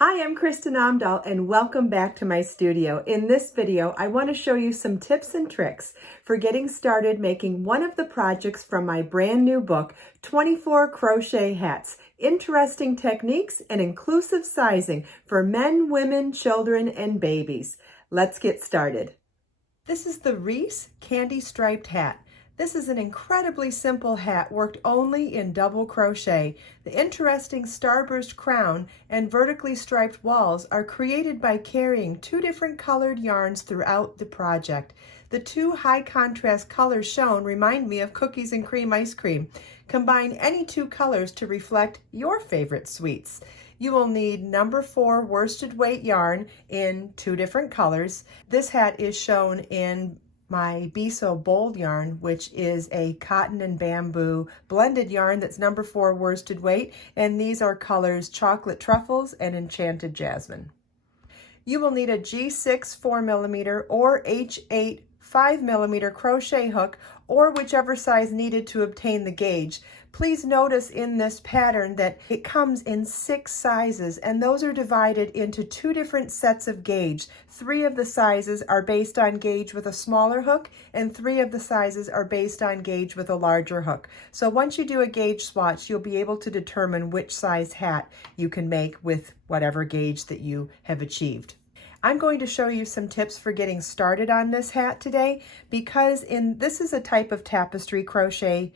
Hi, I'm Kristin Omdahl and welcome back to my studio. In this video, I want to show you some tips and tricks for getting started making one of the projects from my brand new book, 24 Crochet Hats, Interesting Techniques and Inclusive Sizing for Men, Women, Children, and Babies. Let's get started. This is the Reese Candy Striped Hat. This is an incredibly simple hat worked only in double crochet. The interesting starburst crown and vertically striped walls are created by carrying two different colored yarns throughout the project. The two high contrast colors shown remind me of cookies and cream ice cream. Combine any two colors to reflect your favorite sweets. You will need number 4 worsted weight yarn in two different colors. This hat is shown in my Be So Bold yarn, which is a cotton and bamboo blended yarn that's number 4 worsted weight, and these are colors Chocolate Truffles and Enchanted Jasmine. You will need a G6 4mm or H8 5mm crochet hook, or whichever size needed to obtain the gauge. Please notice in this pattern that it comes in 6 sizes, and those are divided into 2 different sets of gauge. 3 of the sizes are based on gauge with a smaller hook, and 3 of the sizes are based on gauge with a larger hook. So once you do a gauge swatch, you'll be able to determine which size hat you can make with whatever gauge that you have achieved. I'm going to show you some tips for getting started on this hat today, because this is a type of tapestry crochet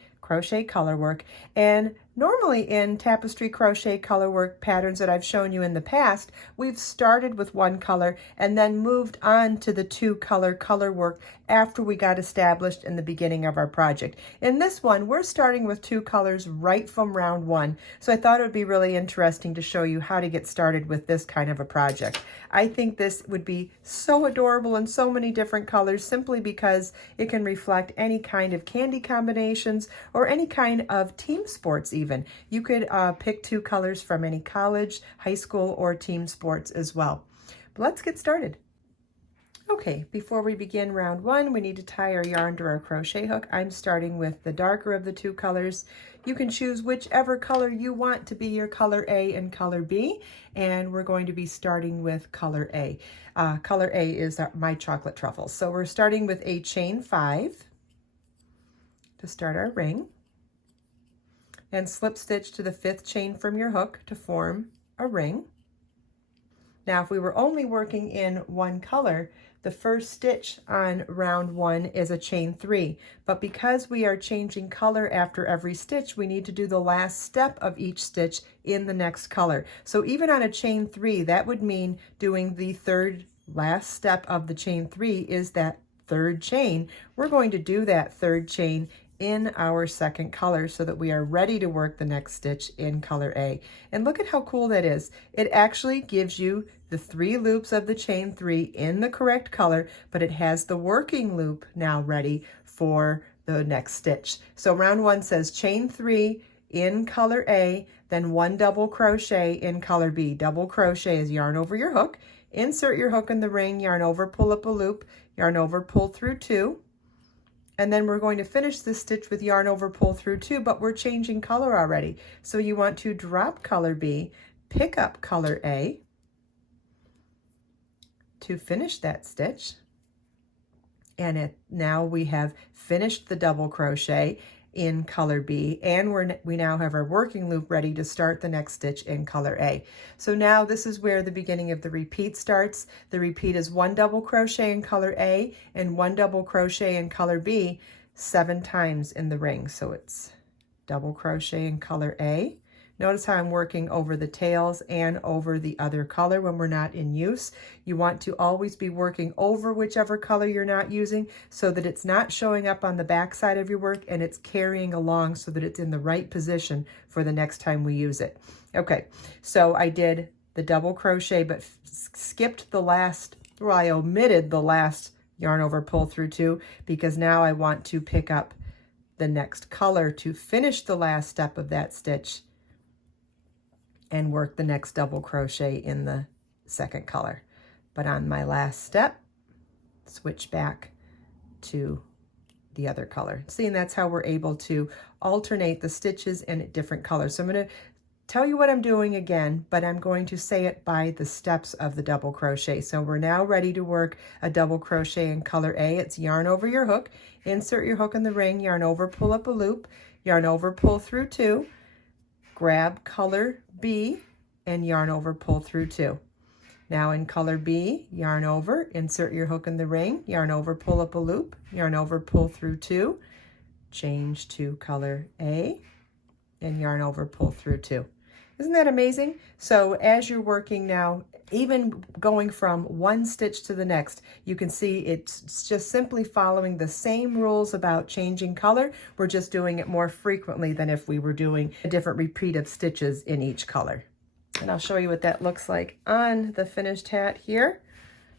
color work, and normally in tapestry crochet color work patterns that I've shown you in the past, we've started with one color and then moved on to the 2-color work after we got established in the beginning of our project. In this one, we're starting with 2 colors right from round 1, so I thought it would be really interesting to show you how to get started with this kind of a project. I think this would be so adorable in so many different colors, simply because it can reflect any kind of candy combinations or any kind of team sports even. You could pick 2 colors from any college, high school, or team sports as well. But let's get started. Okay, before we begin round 1, we need to tie our yarn to our crochet hook. I'm starting with the darker of the 2 colors. You can choose whichever color you want to be your color A and color B, and we're going to be starting with color A. Color A is my Chocolate Truffles. So we're starting with a chain 5 to start our ring, and slip stitch to the 5th chain from your hook to form a ring. Now, if we were only working in one color, the first stitch on round 1 is a chain 3, but because we are changing color after every stitch, we need to do the last step of each stitch in the next color. So even on a chain 3, that would mean doing the last step of the chain 3 is that 3rd chain. We're going to do that 3rd chain in our 2nd color so that we are ready to work the next stitch in color A. And look at how cool that is. It actually gives you the 3 loops of the chain 3 in the correct color, but it has the working loop now ready for the next stitch. So round 1 says chain 3 in color A, then 1 double crochet in color B. Double crochet is yarn over your hook, insert your hook in the ring, yarn over, pull up a loop, yarn over, pull through 2. And then we're going to finish this stitch with yarn over, pull through 2, but we're changing color already. So you want to drop color B, pick up color A to finish that stitch. And now we have finished the double crochet in color B, and we now have our working loop ready to start the next stitch in color A. So now this is where the beginning of the repeat starts. The repeat is 1 double crochet in color A and 1 double crochet in color B 7 times in the ring. So it's double crochet in color A. Notice how I'm working over the tails and over the other color when we're not in use. You want to always be working over whichever color you're not using so that it's not showing up on the back side of your work, and it's carrying along so that it's in the right position for the next time we use it. Okay, so I did the double crochet but skipped the last, or I omitted the last yarn over, pull through 2, because now I want to pick up the next color to finish the last step of that stitch and work the next double crochet in the 2nd color. But on my last step, switch back to the other color. See, and that's how we're able to alternate the stitches in different colors. So I'm going to tell you what I'm doing again, but I'm going to say it by the steps of the double crochet. So we're now ready to work a double crochet in color A. It's yarn over your hook, insert your hook in the ring, yarn over, pull up a loop, yarn over, pull through 2, grab color B, and yarn over, pull through 2. Now in color B, yarn over, insert your hook in the ring, yarn over, pull up a loop, yarn over, pull through 2, change to color A, and yarn over, pull through 2. Isn't that amazing? So as you're working now, even going from one stitch to the next, you can see it's just simply following the same rules about changing color. We're just doing it more frequently than if we were doing a different repeat of stitches in each color. And I'll show you what that looks like on the finished hat here.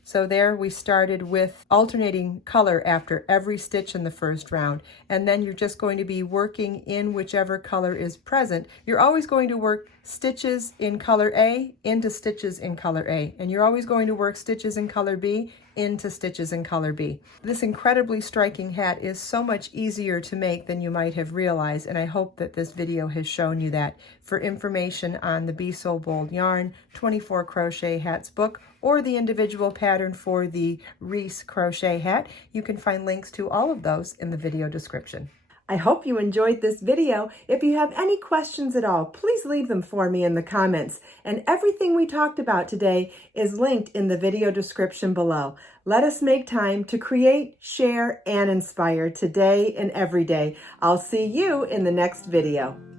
So there we started with alternating color after every stitch in the first round, and then you're just going to be working in whichever color is present. You're always going to work stitches in color A into stitches in color A, and you're always going to work stitches in color B into stitches in color B. This incredibly striking hat is so much easier to make than you might have realized, and I hope that this video has shown you that. For information on the Be So Bold Yarn 24 Crochet Hats book, or the individual pattern for the Reese crochet hat, you can find links to all of those in the video description. I hope you enjoyed this video. If you have any questions at all, please leave them for me in the comments. And everything we talked about today is linked in the video description below. Let us make time to create, share, and inspire today and every day. I'll see you in the next video.